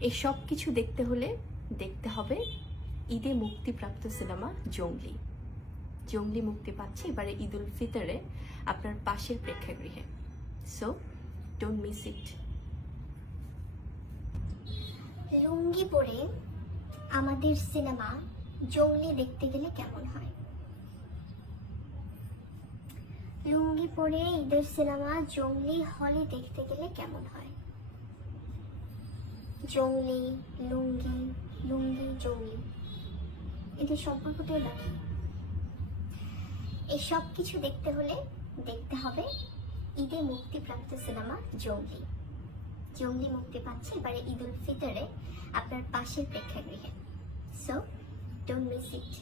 এই সব কিছু দেখতে হলে দেখতে হবে ঈদে মুক্তিপ্রাপ্ত সিনেমা জঙ্গলি। জঙ্গলি মুক্তি পাচ্ছে এবারে ঈদ উল ফিতরে আপনার পাশের প্রেক্ষাগৃহে। সো ডোন্ট মিস ইট লুঙ্গি পরে আমাদের সিনেমা জঙ্গলি দেখতে গেলে কেমন হয়? লুঙ্গি পরে ঈদের সিনেমা জঙ্গলি হলে দেখতে গেলে কেমন হয়? জঙ্গলি, লুঙ্গি লুঙ্গি জঙ্গলি এদের সম্পর্কটাই বাকি। এই সব কিছু দেখতে হলে দেখতে হবে ঈদে মুক্তিপ্রাপ্ত সিনেমা জঙ্গলি। জঙ্গলি মুক্তি পাচ্ছে এবারে ঈদ উল ফিতরে আপনার পাশের প্রেক্ষাগৃহে। So don't miss it